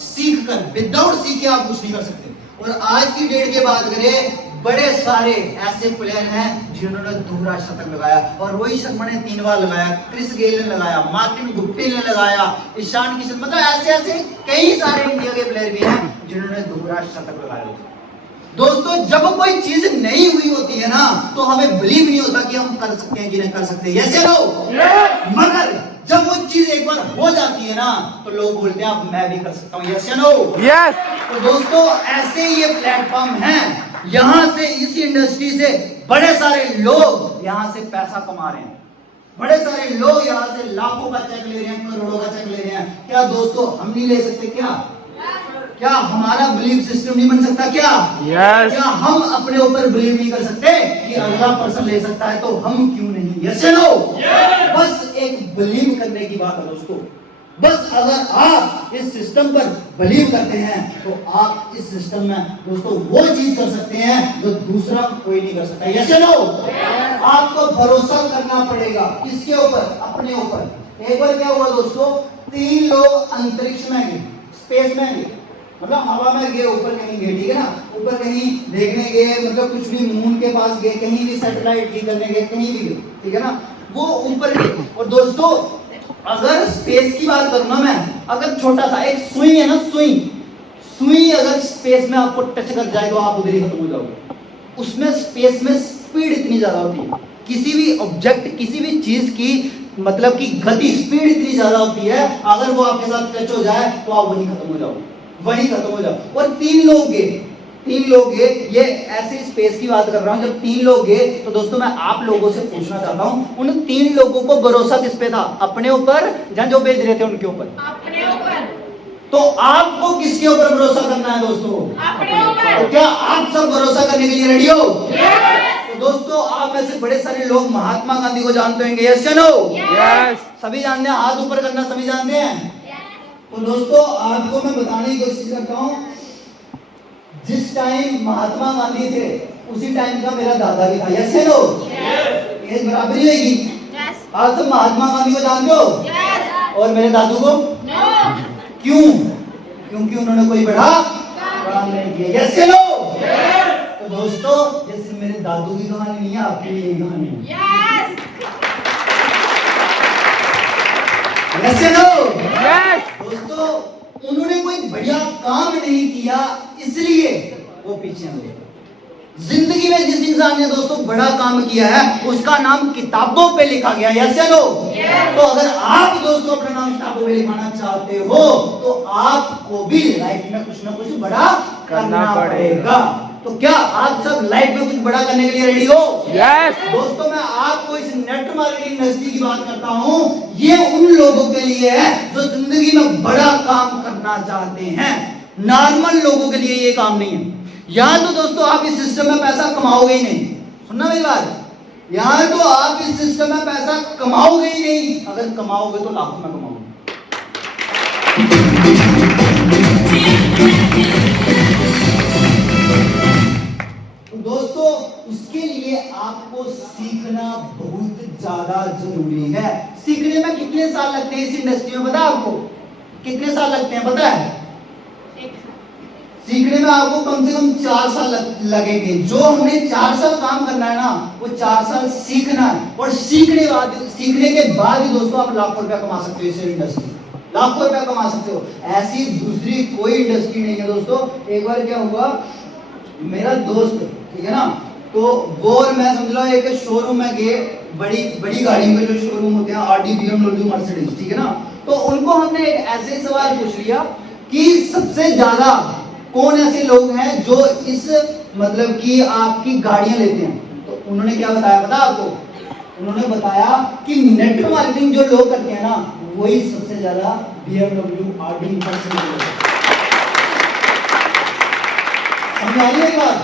सीख कर, विदाउट सीखे आप कुछ नहीं कर सकते। और आज की डेट की बात करें, बड़े सारे ऐसे प्लेयर हैं जिन्होंने दोहरा शतक लगाया। और रोहित शर्मा ने 3 बार लगाया, क्रिस गेल ने लगाया, मार्टिन गुप्टिल ने लगाया, ईशान किशन, मतलब ऐसे ऐसे कई सारे इंडिया के प्लेयर भी हैं जिन्होंने दोहरा शतक लगाया। दोस्तों जब कोई चीज नहीं हुई होती है ना तो हमें बिलीव नहीं होता कि हम कर सकते हैं कि नहीं कर सकते। यस या नो? मगर जब वो चीज एक बार हो जाती है ना तो लोग बोलते हैं अब मैं भी कर सकता हूँ। यस या नो? यस। तो दोस्तों ऐसे ही ये प्लेटफॉर्म है, यहां से इस इंडस्ट्री से बड़े सारे लोग यहां से पैसा कमा रहे हैं। बड़े सारे लोग यहां से लाखों का चेक ले रहे हैं, करोड़ों का चेक ले रहे हैं। क्या दोस्तों हम नहीं ले सकते? क्या हमारा बिलीव सिस्टम नहीं बन सकता? क्या क्या हम अपने ऊपर बिलीव नहीं कर सकते कि अगला पर्सन ले सकता है तो हम क्यों नहीं? यस या नो? बस एक बिलीव करने की बात है दोस्तों। बस अगर आप इस सिस्टम पर बिलीव करते हैं तो आप इस सिस्टम में दोस्तों वो चीज कर सकते हैं जो दूसरा कोई नहीं कर सकता। यस या नो? आपको भरोसा करना पड़ेगा किसके ऊपर? अपने ऊपर। एक बार क्या हुआ दोस्तों, 3 लोग अंतरिक्ष में गए, स्पेस में गए, मतलब हवा में गए, ऊपर कहीं गए, ठीक है ना, ऊपर कहीं देखने गए, मतलब कुछ भी मून के पास गए, कहीं भी सैटेलाइट ठीक करने गए, कहीं भी गए, ठीक है ना, वो ऊपर गए। और दोस्तों अगर स्पेस की बात करूं ना मैं, अगर छोटा सा एक सुई है ना, सुई अगर स्पेस में आपको टच कर जाए तो आप उधर ही खत्म हो जाओगे। उसमें स्पेस में स्पीड इतनी ज्यादा होती है, किसी भी ऑब्जेक्ट, किसी भी चीज की मतलब की गति, स्पीड इतनी ज्यादा होती है, अगर वो आपके साथ टच हो जाए तो आप वहीं खत्म हो जाओगे, वहीं खत्म हो जाओ। और 3 लोग गए, ये ऐसे स्पेस की बात कर रहा हूं। जब 3 लोग गए तो दोस्तों मैं आप लोगों से पूछना चाहता हूं, उन 3 लोगों को भरोसा किस पे था? अपने ऊपर, या जो भेज रहे थे उनके ऊपर? अपने ऊपर। तो आपको किसके ऊपर भरोसा करना है दोस्तों? अपने ऊपर। तो क्या आप सब भरोसा करने के लिए रेडी हो? तो दोस्तों आप में से बड़े सारे लोग महात्मा गांधी को जानते होंगे। यस या नो? यस। सभी जानते हैं, हाथ ऊपर करना सभी जानते हैं। तो दोस्तों आपको मैं बताने की कोशिश करता हूं, जिस टाइम महात्मा गांधी थे उसी टाइम का मेरा दादा भी था। यस या नो? ये बराबरी होगी। आप सब महात्मा गांधी को जानते हो और मेरे दादू को? क्यों? क्योंकि उन्होंने कोई बड़ा काम नहीं किया। यस या नो? तो दोस्तों ये सिर्फ मेरे दादू की कहानी नहीं है, आपके लिए कहानी है। यस या नो? दोस्तों उन्होंने कोई बढ़िया काम नहीं किया इसलिए वो पीछे हैं। जिंदगी में जिस इंसान ने दोस्तों बड़ा काम किया है उसका नाम किताबों पे लिखा गया। यस या नो? तो अगर आप दोस्तों अपना नाम किताबों पे लिखाना चाहते हो तो आपको भी लाइफ में कुछ ना कुछ बड़ा करना पड़ेगा। तो क्या आप सब लाइफ में कुछ बड़ा करने के लिए रेडी हो? यस। दोस्तों मैं आपको इस नेट मार्केटिंग इंडस्ट्री की बात करता हूं, ये उन लोगों के लिए है जो जिंदगी में बड़ा काम करना चाहते हैं। नॉर्मल लोगों के लिए ये काम नहीं है। यहाँ तो दोस्तों आप इस सिस्टम में पैसा कमाओगे ही नहीं, सुनना मेरी बात, यहाँ तो आप इस सिस्टम में पैसा कमाओगे ही नहीं, अगर कमाओगे तो लाखों में कमाओगे। दोस्तों उसके लिए आपको सीखना बहुत ज्यादा जरूरी है। सीखने में कितने साल लगते हैं इस इंडस्ट्री में पता है आपको? कितने साल लगते हैं पता है? सीखने में आपको कम से कम 4 साल लगेंगे। जो हमने 4 साल काम करना है ना वो 4 साल सीखना है। और सीखने के बाद ही दोस्तों आप लाखों रुपया कमा सकते हो इस इंडस्ट्री, लाखों रुपया कमा सकते हो। ऐसी दूसरी कोई इंडस्ट्री नहीं है दोस्तों। एक बार क्या हुआ, मेरा दोस्त, ठीक है ना, तो वो और मैं समझ लो एक शोरूम में गए, बड़ी बड़ी गाड़ियों के जो शोरूम होते हैं, ऑडी, BMW, मर्सिडीज, ठीक है ना, तो उनको हमने एक ऐसे सवाल पूछ लिया कि सबसे ज्यादा कौन ऐसे लोग हैं जो इस मतलब कि आपकी गाड़ियां लेते हैं। तो उन्होंने क्या बताया पता आपको? उन्होंने बताया कि नेटवर्क मार्केटिंग जो लोग करते हैं ना, वही सबसे ज्यादा BMW, ऑडी, मर्सिडीज। समझ आई मेरी बात?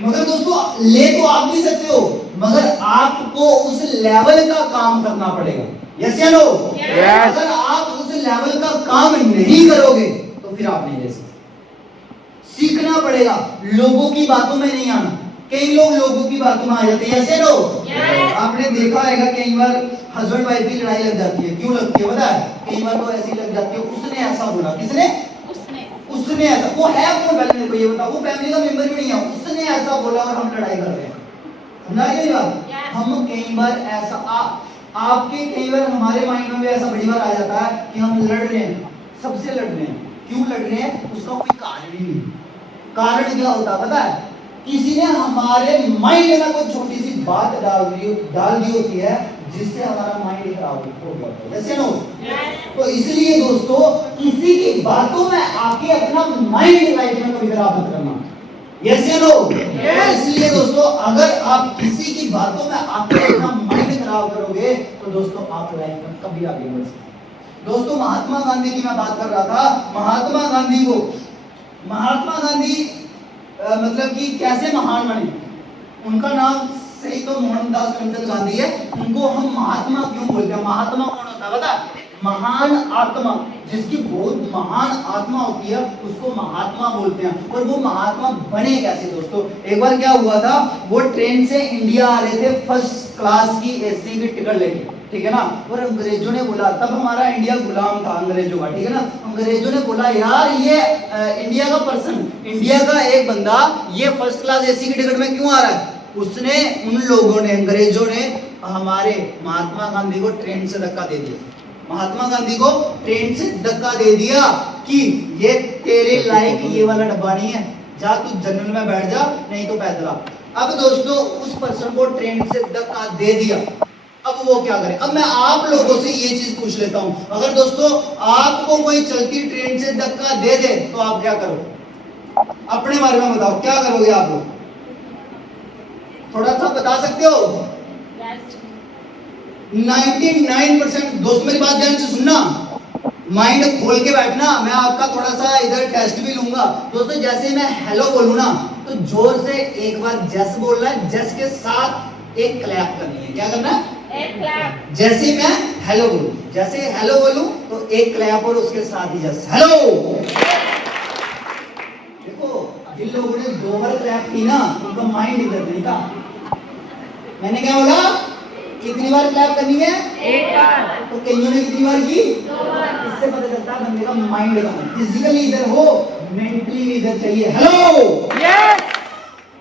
मगर दोस्तों ले तो आप भी सकते हो, मगर आपको उस लेवल का काम करना पड़ेगा। यस या नो? अगर आप उस लेवल का काम नहीं करोगे तो फिर आप नहीं ले सकते। सीखना पड़ेगा, लोगों की बातों में नहीं आना। कई लोग लोगों की बातों में आ जाते हैं। यस या नो? आपने देखा होगा कई बार हस्बैंड वाइफ की लड़ाई लग जाती है। क्यों लगती है पता है? कई बार तो ऐसी लग जाती है, उसने ऐसा बोला। किसने? उसने ऐसा, वो है कौन पहले मेरे को ये बताओ, वो फैमिली का मेंबर भी नहीं है, उसने ऐसा बोला और हम लड़ाई कर रहे हैं। समझा ये बात? हम कई बार ऐसा आपके कई बार हमारे माइंड में भी ऐसा बड़ी बार आ जाता है कि हम लड़ रहे हैं, सबसे लड़ रहे हैं। क्यों लड़ रहे हैं? उसका कोई कारण ही नहीं। कारण क्या होता है पता है? किसी ने हमारे माइंड में कोई छोटी सी बात डाल दी होती है, जिससे हमारा माइंड खराब हो गया है। जैसे नो, तो इसलिए दोस्तों किसी की बातों में आके अपना माइंड लाइफ में कभी खराब मत करना। यस या नो? इसलिए दोस्तों अगर आप किसी की बातों में आके अपना माइंड खराब करोगे तो दोस्तों आप लाइफ में कभी आगे बढ़ सकते। दोस्तों महात्मा गांधी की मैं बात कर रहा था। महात्मा गांधी मतलब कि कैसे महान बने? उनका नाम सही तो मोहनदास करमचंद गांधी है। उनको हम महात्मा क्यों बोलते हैं? महात्मा कौन होता है पता? महान आत्मा, जिसकी बहुत महान आत्मा होती है उसको महात्मा बोलते हैं। और वो महात्मा बने कैसे दोस्तों? एक बार क्या हुआ था, वो ट्रेन से इंडिया आ रहे थे फर्स्ट क्लास की एसी की टिकट लेके, ठीक है ना, और अंग्रेजों ने बोला, तब हमारा इंडिया गुलाम था अंग्रेजों का, ठीक है ना, अंग्रेजों ने बोला यार ये इंडिया का पर्सन, इंडिया का एक बंदा ये फर्स्ट क्लास एसी की टिकट में क्यों आ रहा है? उसने, उन लोगों ने, अंग्रेजों ने हमारे महात्मा गांधी को ट्रेन से धक्का दे दिया। महात्मा गांधी को ट्रेन से धक्का दे दिया कि ये तेरे लायक ये वाला डब्बा नहीं है, जा तू जनरल में बैठ जा, नहीं तो पैदल आ। अब दोस्तों उस पर्सन को ट्रेन से धक्का दे दिया, अब वो क्या करे? अब मैं आप लोगों से ये चीज पूछ लेता हूं, अगर दोस्तों आपको कोई चलती ट्रेन से धक्का दे दे तो आप क्या करो? अपने बारे में बताओ, क्या करोगे आप लोग? थोड़ा सा बता सकते हो? 99% दोस्त मेरी बात ध्यान से सुनना, माइंड खोल के बैठना। मैं आपका थोड़ा सा इधर टेस्ट भी लूंगा दोस्तों। जैसे मैं हेलो बोलूं ना तो जोर से एक बार जस बोलना है, जस के साथ एक क्लैप करनी है। क्या करना है? एक क्लैप। जैसे मैं हेलो बोलूं, जैसे हेलो बोलूं तो एक क्लैप और उसके साथ ही जस हेलो। देखो जिन लोगों ने 2 बार क्लैप की ना उनका माइंड इधर नहीं था। मैंने क्या बोला? कितनी बार क्लैप करनी है? एक बार। तो कईयों ने कितनी बार की? 2 बार। इससे पता चलता है बंदे का माइंड का, फिजिकली इधर हो, मेंटली इधर चाहिए। Hello yes.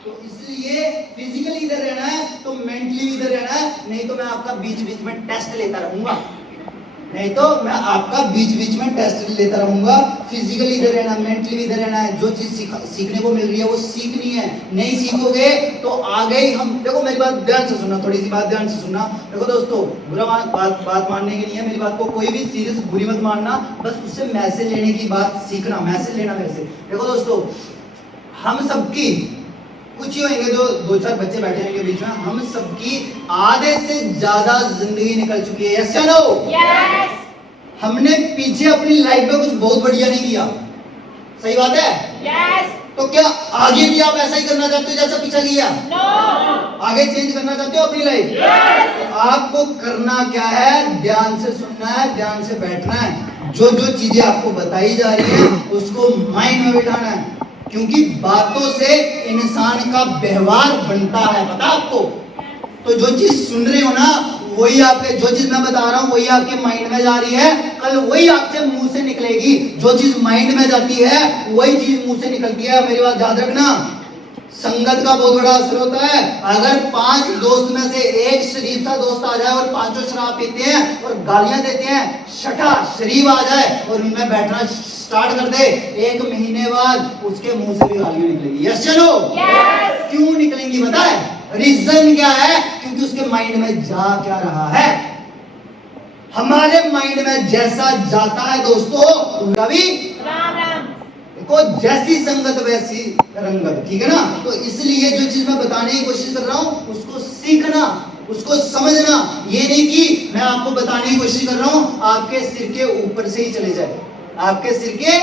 तो इसलिए फिजिकली इधर रहना है तो मेंटली इधर रहना है, नहीं तो मैं आपका बीच बीच में टेस्ट लेता रहूंगा, फिजिकली इधर रहना, मेंटली इधर रहना है। जो चीज सीखने को मिल रही है वो सीखनी है। नहीं सीखोगे तो आगे ही हम, देखो मेरी बात ध्यान से सुनना, थोड़ी सी बात ध्यान से सुनना। देखो दोस्तों बुरा बात मानने की नहीं है, मेरी बात को कोई भी सीरियस बुरी मत मानना, बस उससे मैसेज लेने की बात सीखना, मैसेज लेना मेरे से। देखो दोस्तों हम सबकी कुछ ही होंगे जो 2-4 बच्चे बैठे हैं बीच में, हम सबकी आधे से ज्यादा जिंदगी निकल चुकी है। यस या नो? यस। हमने पीछे अपनी लाइफ में कुछ बहुत बढ़िया नहीं किया, सही बात है? यस। तो क्या आगे भी आप ऐसा ही करना चाहते हो जैसा पीछे किया? नो। आगे चेंज करना चाहते हो अपनी लाइफ? यस। तो आपको करना क्या है? ध्यान से सुनना है, ध्यान से बैठना है। जो जो चीजें आपको बताई जा रही है उसको माइंड में बिठाना है, क्योंकि बातों से इंसान का व्यवहार बनता है, पता आपको? तो जो चीज सुन रहे हो ना वही आपके, जो चीज मैं बता रहा हूं वही आपके माइंड में जा रही है, कल वही आपसे मुंह से निकलेगी। जो चीज माइंड में जाती है वही चीज मुंह से निकलती है। मेरी बात याद रखना, संगत का बहुत बड़ा असर होता है। अगर 5 दोस्त में से एक शरीफ सा दोस्त आ जाए और पांचों शराब पीते हैं और गालियां देते हैं, छठा शरीफ आ जाए और उनमें बैठना स्टार्ट कर दे, 1 महीने बाद उसके मुंह से भी गालियां निकलेंगी। यस चलो, क्यों निकलेंगी पता है? रीजन क्या है? क्योंकि उसके माइंड में जा क्या रहा है। हमारे माइंड में जैसा जाता है दोस्तों, उनका भी राम राम। देखो, जैसी संगत वैसी रंगत, ठीक है ना? तो इसलिए जो चीज मैं बताने की कोशिश कर रहा हूं उसको सीखना, उसको समझना। ये नहीं कि मैं आपको बताने की कोशिश कर रहा हूं आपके सिर के ऊपर से ही चले जाए, आपके सिर के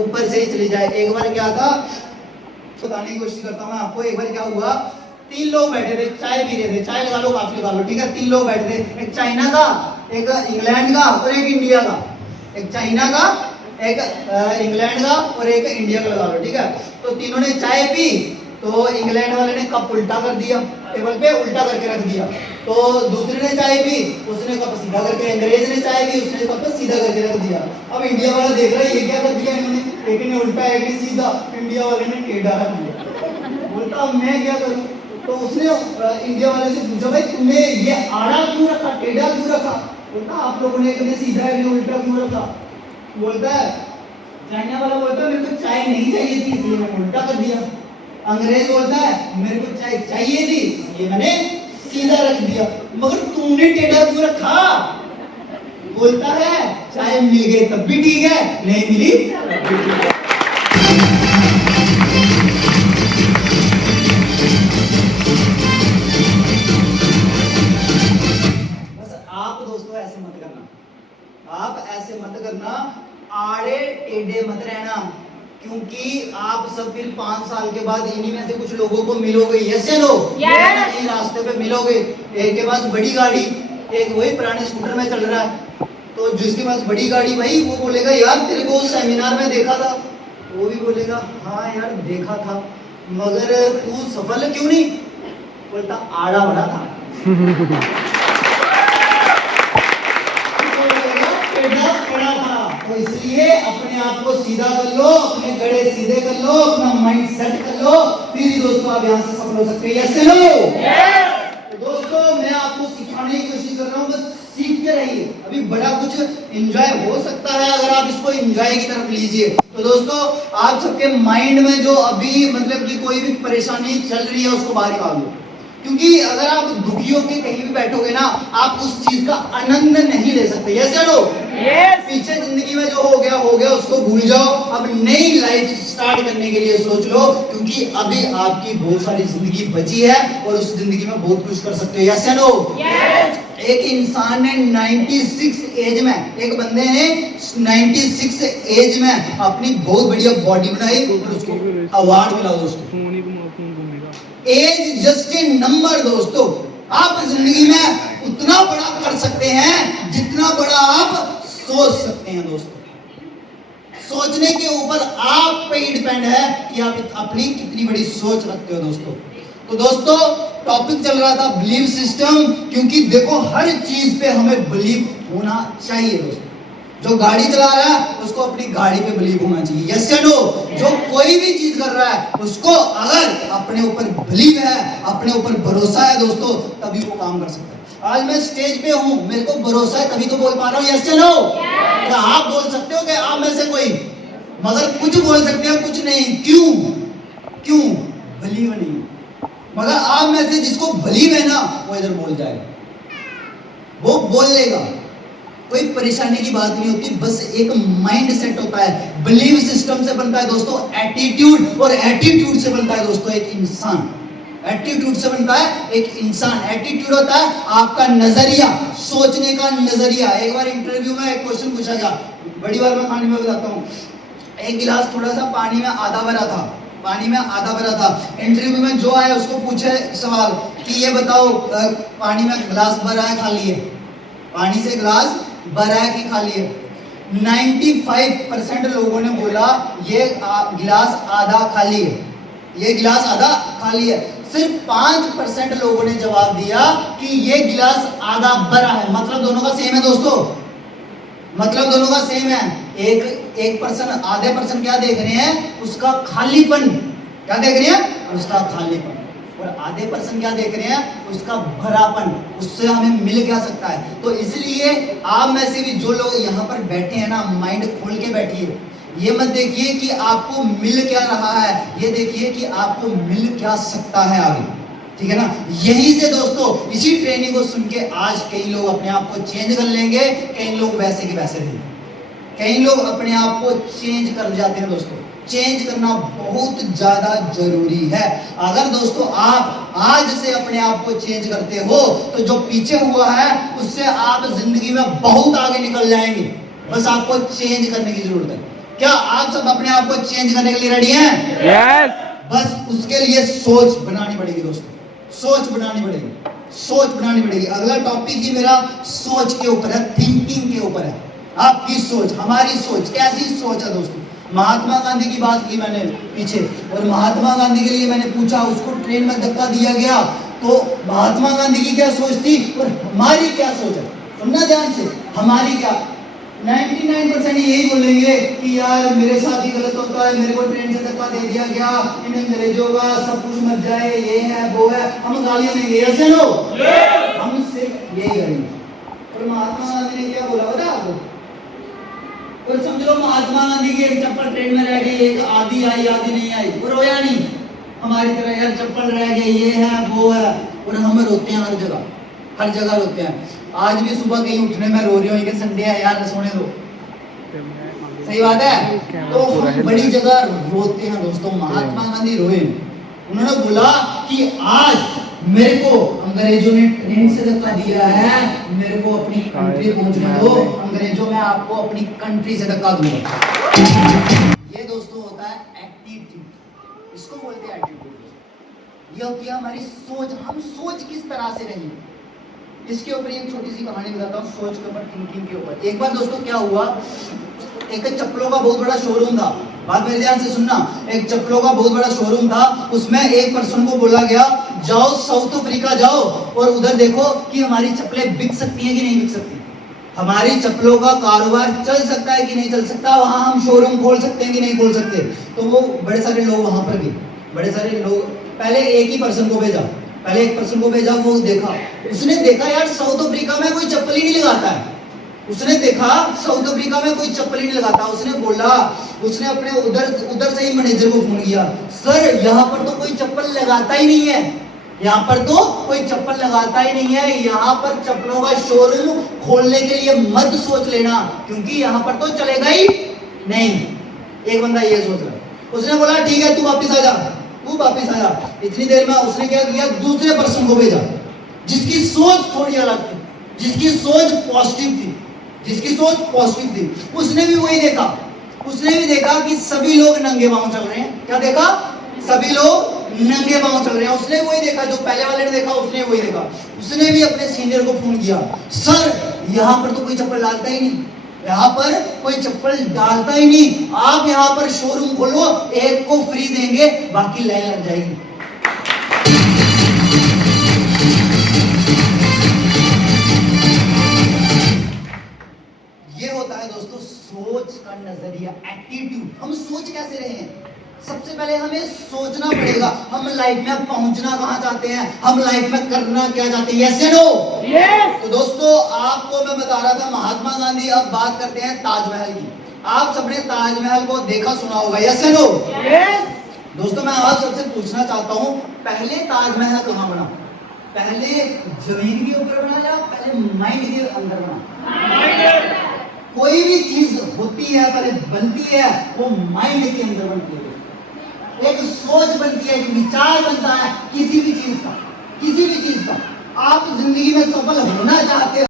ऊपर से ही चले जाए। एक बार क्या था, बताने की कोशिश करता हूं मैं आपको। एक बार क्या हुआ, 3 लोग बैठे थे, चाय पी रहे थे, चाय लगा लो काफी लगा लो, ठीक है? 3 लोग बैठे थे, एक चाइना का, एक इंग्लैंड का और एक इंडिया का। एक चाइना का, एक इंग्लैंड का और एक इंडिया का लगा लो, ठीक है? तो तीनों ने चाय पी, तो इंग्लैंड वाले ने कप उल्टा कर दिया, टेबल पे उल्टा करके रख दिया। तो दूसरे ने चाय पी, उसने कप सीधा करके, अंग्रेज ने चाय पी, उसने कप सीधा करके रख दिया। अब इंडिया वाला देख रहा है ये क्या कर दिया इन्होंने, एक ने उल्टा एक ने सीधा, इंडिया वाले ने टेढ़ा रख दिया। बोलता अब मैं क्या करूं? तो उसने इंडिया वाले से पूछा, भाई तुमने ये आड़ा क्यों रखा, टेढ़ा क्यों रखा? बोलता आप लोगों ने एक ने सीधा एक ने उल्टा क्यों रखा? बोलता है, चाइना वाला बोलता है मेरे को चाय नहीं चाहिए थी इसलिए मैंने उल्टा कर दिया। अंग्रेज बोलता है मेरे को चाय चाहिए थी इसलिए मैंने सीधा रख दिया। मगर तुमने टेढ़ा क्यों रखा? बोलता है चाय मिल गई तब भी ठीक है, नहीं मिली तब भी ठीक है। बस आप दोस्तों ऐसे मत करना, आप ऐसे मत करना, आड़े टेढ़े मत रहना, क्योंकि आप सब फिर 5 साल के बाद इन्हीं में से कुछ लोगों को मिलोगे। यस चलो, Yes. रास्ते पे मिलोगे। एक के पास बड़ी गाड़ी, एक वही पुराने स्कूटर में चल रहा है। तो जिसके पास बड़ी गाड़ी भाई, वो बोलेगा यार तेरे को सेमिनार में देखा था, वो भी बोलेगा हाँ यार देखा था, मगर तू सफल क्यों नहीं? बोलता आड़ा बड़ा था। पड़ा था। तो इसलिए अपने आप को सीधा कर लो, अपने गड़े सीधे कर लो, अपना माइंड सेट कर लो, फिर ही दोस्तों आप यहाँ से सफल हो सकते हैं। यस लो। तो दोस्तों मैं आपको सिखाने की कोशिश कर रहा हूँ, बस सीखते रहिए। अभी बड़ा कुछ एंजॉय हो सकता है अगर आप इसको एंजॉय की तरफ लीजिए। तो दोस्तों आप सबके माइंड में जो अभी मतलब कि कोई भी परेशानी चल रही है उसको बाहर निकाल दो, क्योंकि अगर आप दुखी होकर कहीं भी बैठोगे ना, आप उस चीज का आनंद नहीं ले सकते। यस चलो, पीछे जिंदगी में जो हो गया उसको भूल जाओ, अब नई लाइफ स्टार्ट करने के लिए सोच लो, क्योंकि अभी आपकी बहुत सारी जिंदगी बची है और उस जिंदगी में बहुत कुछ कर सकते हो। यस चलो। एक इंसान ने 96 एज में, एक बंदे ने 96 एज में अपनी बहुत बढ़िया बॉडी बनाई और उसको अवार्ड मिला दोस्तों। एज जस्ट ए नंबर दोस्तों। आप जिंदगी में उतना बड़ा कर सकते हैं जितना बड़ा आप सोच सकते हैं दोस्तों। सोचने के ऊपर आप पे ही डिपेंड है कि आप अपनी कितनी बड़ी सोच रखते हो दोस्तों। तो दोस्तों टॉपिक चल रहा था बिलीव सिस्टम, क्योंकि देखो हर चीज पे हमें बिलीव होना चाहिए दोस्तों। जो गाड़ी चला रहा है उसको अपनी गाड़ी पे बिलीव होना चाहिए। यस या नो? जो कोई भी चीज कर रहा है उसको अगर अपने ऊपर बिलीव है, अपने ऊपर भरोसा है दोस्तों, तभी वो काम कर सकता है। आज मैं स्टेज पे हूँ, मेरे को भरोसा है तभी तो बोल पा रहा हूँ। यस या नो? क्या आप बोल सकते हो कि आप में से कोई, मगर कुछ बोल सकते हो कुछ नहीं। क्यों? बिलीव नहीं। मगर आप में से जिसको बिलीव है ना, वो इधर बोल जाएगा, वो बोल लेगा। कोई परेशानी की बात नहीं होती, बस एक माइंड सेट होता है। बिलीव सिस्टम से बनता है दोस्तों एटीट्यूड, और एटीट्यूड से बनता है दोस्तों एक इंसान। एटीट्यूड से बनता है एक इंसान। एटीट्यूड होता है आपका नजरिया, सोचने का नजरिया। एक बार इंटरव्यू में एक क्वेश्चन पूछा गया, बड़ी बार मैं कहानी में बताता हूँ। एक गिलास थोड़ा सा पानी में आधा भरा था। इंटरव्यू में जो आया उसको पूछे सवाल कि ये बताओ पानी में गिलास भरा है खाली है? पानी से गिलास भरा है कि खाली है? 95% लोगों ने बोला ये गिलास आधा खाली है, ये गिलास आधा खाली है। सिर्फ 5% लोगों ने जवाब दिया कि ये गिलास आधा भरा है। मतलब दोनों का सेम है दोस्तों, मतलब दोनों का सेम है। एक पर्सन, आधे पर्सन क्या देख रहे हैं? उसका खालीपन, क्या देख रहे हैं? उसका खालीपन। और आधे पर्सन क्या देख रहे हैं? उसका भरापन, उससे हमें मिल क्या सकता है। तो इसलिए आप में से भी जो लोग यहाँ पर बैठे हैं ना, माइंड खोल के बैठिए। ये मत देखिए कि आपको मिल क्या रहा है, ये देखिए कि आपको मिल क्या सकता है आगे, ठीक है ना। यहीं से दोस्तों, इसी ट्रेनिंग को सुन के आज कई लोग अपने आप को चेंज कर लेंगे, कई लोग वैसे के वैसे रहेंगे, कई लोग अपने आप को चेंज कर जाते हैं। दोस्तों चेंज करना बहुत ज्यादा जरूरी है। अगर दोस्तों आप आज से अपने आप को चेंज करते हो तो जो पीछे हुआ है उससे आप जिंदगी में बहुत आगे निकल जाएंगे। बस आपको चेंज करने की जरूरत है। क्या आप सब अपने आप को चेंज करने के लिए रेडी हैं? यस। बस उसके लिए सोच बनानी पड़ेगी दोस्तों, सोच बनानी पड़ेगी, सोच बनानी पड़ेगी। अगला टॉपिक ही मेरा सोच के ऊपर है, थिंकिंग के ऊपर है। आपकी सोच, हमारी सोच, कैसी सोच है दोस्तों। महात्मा गांधी की बात की मैंने पीछे, और महात्मा गांधी के लिए मैंने पूछा, उसको ट्रेन में धक्का दिया गया तो महात्मा गांधी की क्या सोच थी और हमारी क्या सोच है। सुनना ध्यान से, हमारी क्या। 99% यही बोलेंगे कि यार मेरे साथ ही गलत होता है, मेरे को ट्रेन से धक्का दे दिया गया, इन अंग्रेजों का सब कुछ मर जाए, ये है वो है, हम गालियां देंगे, ऐसे नो हम सिर्फ यही करेंगे। और महात्मा गांधी ने क्या बोला पता आपको? और समझ लो महात्मा गांधी की एक चप्पल ट्रेन में रह गई, एक आधी आई आधी नहीं आई, वो रोया नहीं हमारी तरह, यार चप्पल रह गई, ये है वो है। और हम रोते हैं हर जगह, हर जगह रोते हैं। आज भी सुबह कहीं उठने में रो रही हूँ कि संडे है यार सोने दो, सही बात है। तो हम बड़ी जगह रोते हैं दोस्तों। महात्मा गांधी रोए, उन्होंने बोला कि आज मेरे को अंग्रेजों ने ट्रेन से धक्का दिया है, मेरे को अपनी कंट्री पहुंचने दो, अंग्रेजों में आपको अपनी कंट्री से धक्का दूंगा। ये दोस्तों होता है एटीट्यूड, इसको बोलते हैं एटीट्यूड। ये होती है हमारी सोच, हम सोच किस तरह से रहेंगे। इसके ऊपर एक छोटी सी कहानी बताता हूँ, सोच के ऊपर, थिंकिंग के ऊपर। एक बार दोस्तों क्या हुआ, एक चप्पलों का बहुत बड़ा शोरूम था, बात मेरे ध्यान से सुनना। एक चप्पलों का बहुत बड़ा शोरूम था, उसमें एक पर्सन को बोला गया जाओ साउथ अफ्रीका जाओ और उधर देखो कि हमारी चप्पलें बिक सकती हैं कि नहीं बिक सकती, हमारी चप्पलों का कारोबार चल सकता है कि नहीं चल सकता, वहां हम शोरूम खोल सकते हैं कि नहीं खोल सकते। तो वो बड़े सारे लोग वहां पर गए, बड़े सारे लोग, पहले एक ही पर्सन को भेजा, पहले एक पर्सन को भेजा, वो देखा, उसने देखा यार साउथ अफ्रीका में कोई चप्पल ही नहीं लगाता है, उसने देखा साउथ अफ्रीका में कोई चप्पल ही नहीं लगाता। उसने बोला, उसने अपने उधर से ही मैनेजर को फोन किया, सर यहाँ पर तो कोई चप्पल लगाता ही नहीं है, यहाँ पर तो कोई चप्पल लगाता ही नहीं है, यहाँ पर चप्पलों का शोरूम खोलने के लिए मत सोच लेना क्योंकि यहाँ पर तो चलेगा ही नहीं। एक बंदा ये सोच रहा है, उसने बोला ठीक है तू वापिस आ जा, तू वापिस आया। इतनी देर में उसने क्या किया, दूसरे पर्सन को भेजा जिसकी सोच थोड़ी अलग थी, जिसकी सोच पॉजिटिव थी, जिसकी सोच पॉजिटिव थी। उसने भी वही देखा, उसने भी देखा कि सभी लोग नंगे पांव चल रहे हैं। क्या देखा? सभी लोग नंगे पांव चल रहे हैं। उसने वही देखा जो पहले वाले ने देखा, उसने वही देखा। उसने भी अपने सीनियर को फोन किया, सर यहाँ पर तो कोई चप्पल डालता ही नहीं, यहाँ पर कोई चप्पल डालता ही नहीं, आप यहाँ पर शोरूम खोलो, एक को फ्री देंगे, बाकी लाइन लग जाएगी। ये होता है दोस्तों सोच का नजरिया, एटीट्यूड। हम सोच कैसे रहे हैं? सबसे पहले हमें सोचना पड़ेगा, हम लाइफ में पहुंचना कहां चाहते हैं, हम लाइफ में करना क्या चाहते हैं, यस या नो? यस। तो दोस्तों आपको मैं बता रहा था महात्मा गांधी। अब बात करते हैं ताजमहल की। आप सबने ताजमहल को देखा सुना होगा, यस या नो? यस। दोस्तों मैं आप सबसे पूछना चाहता हूं, पहले ताजमहल कहां बना? पहले जमीन के ऊपर बना या पहले माइंड के अंदर बना? कोई भी चीज होती है पहले बनती है वो माइंड के अंदर बनती है, एक सोच बनती है, एक विचार बनता है किसी भी चीज का, किसी भी चीज का। आप जिंदगी में सफल होना चाहते